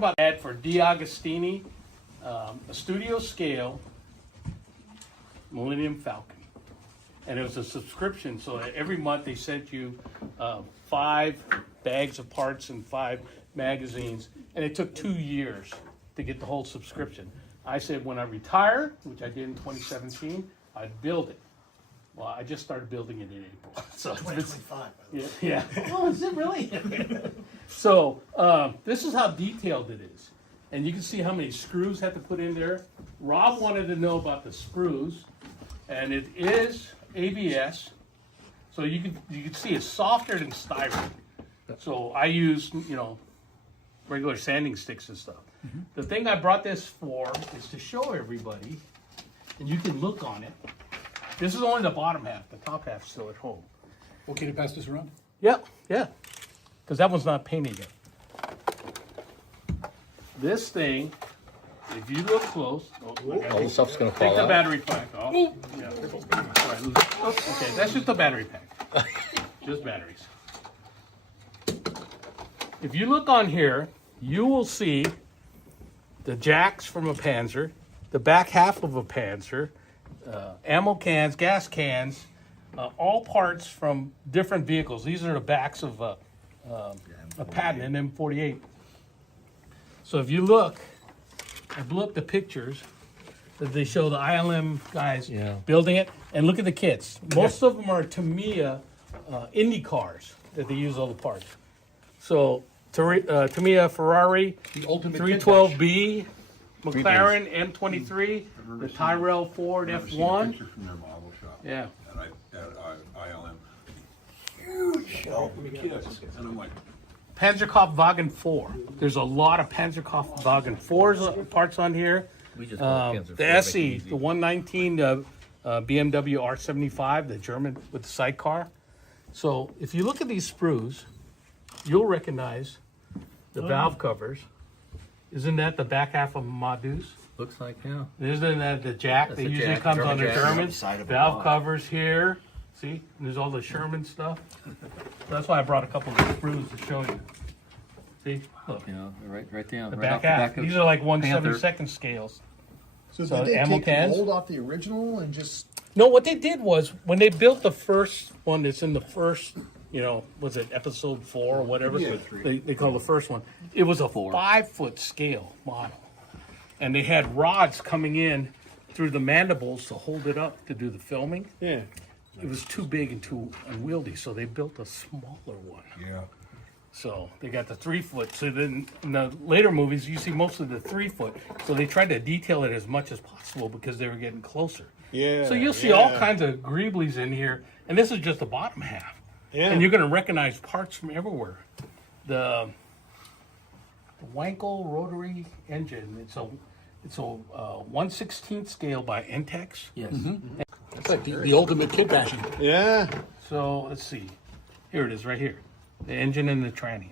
about an ad for DeAgostini, a studio scale Millennium Falcon. And it was a subscription, so that every month they sent you 5 bags of parts and 5 magazines, and it took 2 years to get the whole subscription. I said when I retire, which I did in 2017, I'd build it. Well, I just started building it in April. So 2025. yeah. Oh, is it really? So this is how detailed it is. And you can see how many screws have to put in there. Rob wanted to know about the screws, and it is ABS. So you can see it's softer than styrofoam. So I use, regular sanding sticks and stuff. Mm-hmm. The thing I brought this for is to show everybody, and you can look on it. This is only the bottom half. The top half's still at home. Okay to pass this around? Yeah. Because that one's not painted yet. This thing, if you look close, All the stuff's gonna fall take the out. battery pack off. Yeah. All right, okay, that's just the battery pack. Just batteries. If you look on here, you will see the jacks from a Panzer, the back half of a Panzer, ammo cans, gas cans, all parts from different vehicles. These are the backs of a Patton, an M48. So if you look, I blew up the pictures that they show the ILM guys building it, and look at the kits. Most of them are Tamiya Indy cars that they use all the parts. So Tamiya Ferrari, The ultimate 312B, McLaren M23, the Tyrrell Ford I've seen F1. pictures from their model shop. Yeah. At ILM. Huge. And I'm like, Panzerkampfwagen 4. There's a lot of Panzerkampfwagen 4's parts on here. We just call it Panzer The IV, SE, make it the 119 BMW R75, the German with the sidecar. So if you look at these sprues, you'll recognize the valve covers. Isn't that the back half of a Madus? Looks like, yeah. Isn't that the jack That's that the usually jack, comes German on the jack. Germans? Side of a Valve block. covers here. See? And there's all the Sherman stuff. That's why I brought a couple of sprues to show you. See? Look. Right down. The right off back half. the back of These are like 1/72 Panther. scales. So So did they ammo take the cans? mold off the original and just... No, what they did was when they built the first one that's in the first, was it episode 4 or whatever? Yeah. They call the first one. It was a 5-foot scale model. And they had rods coming in through the mandibles to hold it up to do the filming. Yeah. It was too big and too unwieldy, so they built a smaller one. yeah. So they got the 3-foot. So then in the later movies, you see most of the 3-foot. So they tried to detail it as much as possible because they were getting closer. Yeah. So you'll see all kinds of greeblies in here, and this is just the bottom half. Yeah. And you're going to recognize parts from everywhere. The Wankel rotary engine. It's a 1/16 scale by Entex. Yes. It's like the ultimate kid bashing. Yeah. So let's see. Here it is, right here. The engine and the tranny.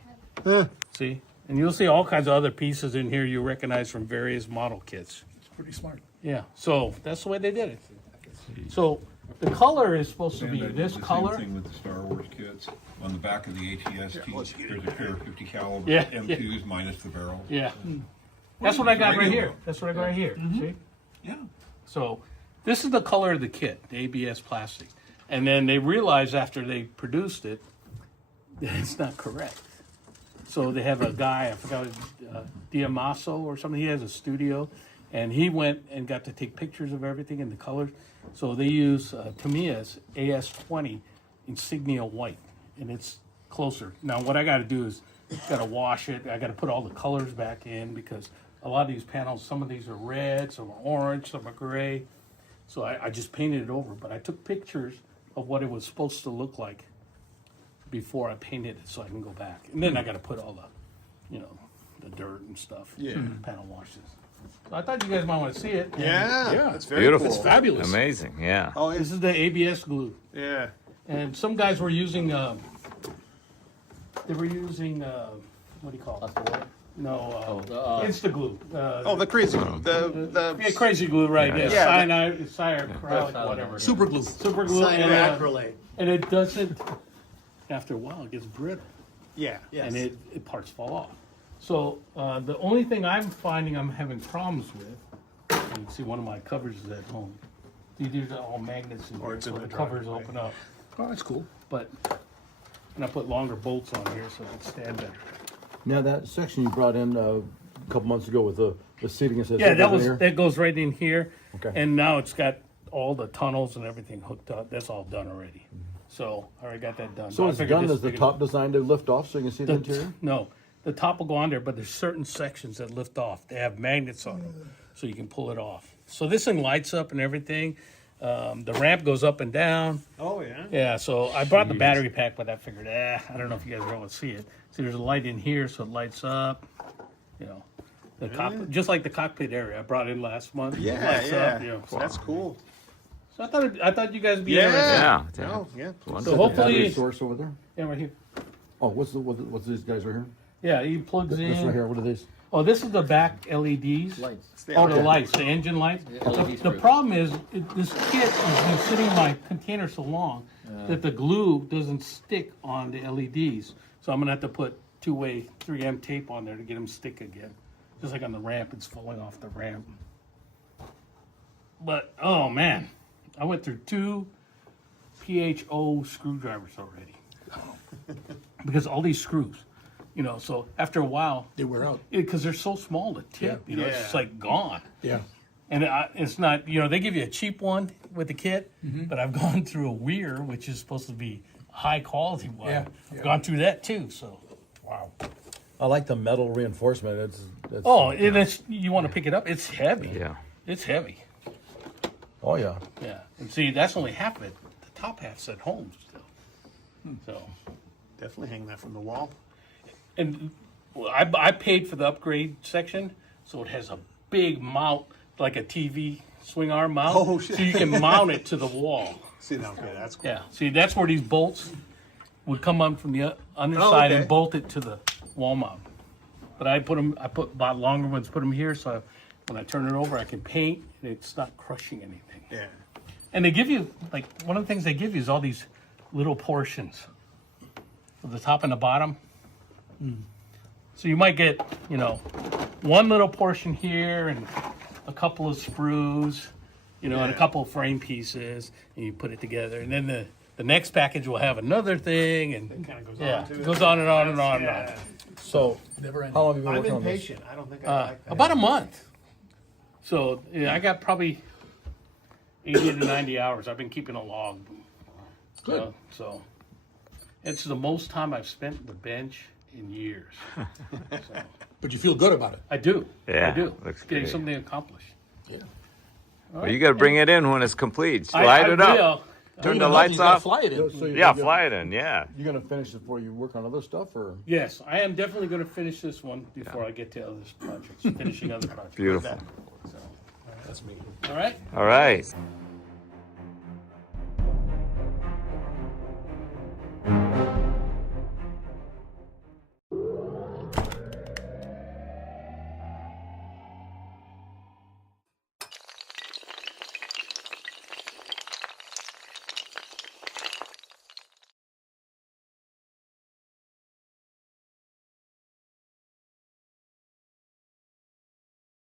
See, and you'll see all kinds of other pieces in here you recognize from various model kits. It's pretty smart. Yeah. So that's the way they did it. So the color is supposed to be And this the color. Same thing with the Star Wars kits. On the back of the ATST, there's a pair of 50 caliber Yeah, M2s minus the barrel. Yeah. That's what I got right Radio. here. That's what I got right here. See? Yeah. So this is the color of the kit, the ABS plastic. And then they realized after they produced it that it's not correct. So they have a guy, I forgot, Diamaso or something. He has a studio, and he went and got to take pictures of everything and the colors. So they use Tamiya's AS20 Insignia white, and it's closer. Now what I got to do is got to wash it. I got to put all the colors back in because a lot of these panels, some of these are red, some are orange, some are gray. So I just painted it over, but I took pictures of what it was supposed to look like before I painted it so I can go back. And then I got to put all the, the dirt and stuff. Yeah. Panel washes. So I thought you guys might want to see it. Yeah. That's very Beautiful. cool. It's Fabulous. Amazing, yeah. Oh, This is the ABS glue. yeah. And some guys were using, what do you call it? No, Insta glue. Oh, the crazy glue. Yeah, The crazy glue, right? Yeah, Yeah. cyanide, whatever. super glue. Super glue. And it doesn't, after a while, it gets brittle. Yeah. And it parts fall off. So the only thing I'm finding I'm having problems with, you can see one of my covers is at home. These are all magnets in Or here, it's in so the the covers driveway. open up. Oh, that's cool. But, and I put longer bolts on here so it stand better. Now that section you brought in a couple months ago with the seating, it says Yeah, over here. that goes right in here. Okay. And now it's got all the tunnels and everything hooked up. That's all done already. So I already got that done. So I it's figured done. this Is the big top designed to lift off so you can see the interior? No, the top will go on there, but there's certain sections that lift off. They have magnets on them, so you can pull it off. So this thing lights up and everything. The ramp goes up and down. Oh, yeah? Yeah, so I brought the battery pack, but I figured, I don't know if you guys are able to see it. See, there's a light in here, so it lights up. You know, the cockpit, just like the cockpit area I brought in last month. It Yeah, lights yeah. up, you know, so. That's cool. So I thought you guys would be Yeah. interested. Yeah. No, yeah. So Battery hopefully, source over there. yeah, right here. Oh, what's these guys right here? Yeah, he plugs This right in. here. What are these? Oh, this is the back LEDs. Lights. Oh, the lights, the engine lights. Yeah, LED The strips. problem is, this kit has been sitting in my container so long that the glue doesn't stick on the LEDs. So I'm gonna have to put 2-way 3M tape on there to get them stick again. Just like on the ramp, it's falling off the ramp. But, oh man, I went through 2 PHO screwdrivers already. Because all these screws, you know, so after a while, They wear out. because they're so small to tip, you know, it's just Yeah. like gone. Yeah. And it's not, you know, they give you a cheap one with the kit, but I've gone through a Weir, which is supposed to be a high quality one. Yeah, I've yeah. gone through that too, so, wow. I like the metal reinforcement. It's Oh, and it's, you want to pick it up? It's heavy. Yeah. It's heavy. oh yeah. Yeah. And see, that's only half of it. The top half's at home still. So, Definitely hang that from the wall. and well, I paid for the upgrade section, so it has a big mount, like a TV swing arm mount. Oh, shit. So you can mount it to the wall. See, now, okay, that's cool. Yeah, see, that's where these bolts would come on from the underside okay. and bolt it to the wall mount. But bought longer ones, put them here, so when I turn it over, I can paint, and it's not crushing anything. Yeah. And they give you, like, one of the things they give you is all these little portions of the top and the bottom. So you might get, you know, one little portion here and a couple of sprues, you know, and a Yeah. couple of frame pieces, and you put it together. And then the next package will have another thing, and Kind of goes yeah, on, too. it goes on and on and on and on. Yeah. So Never ending. how long have you been I'm working on this? impatient. I don't think I like that. About a month. So yeah, I got probably 80 to 90 hours. I've been keeping a log. Good. So it's the most time I've spent at the bench in years. So, But you feel good about it. I do. Yeah, I do. looks Getting great. something accomplished. Yeah. Well, you got to bring it in when it's complete. I Light it up. will. Turn Even the though lights you gotta off. Fly it in. So Yeah, fly it in. Yeah. You're gonna finish it before you work on other stuff, or Yes, I am definitely going to finish this one before I get to other projects, finishing other projects. Beautiful. So, That's me. all right. All right.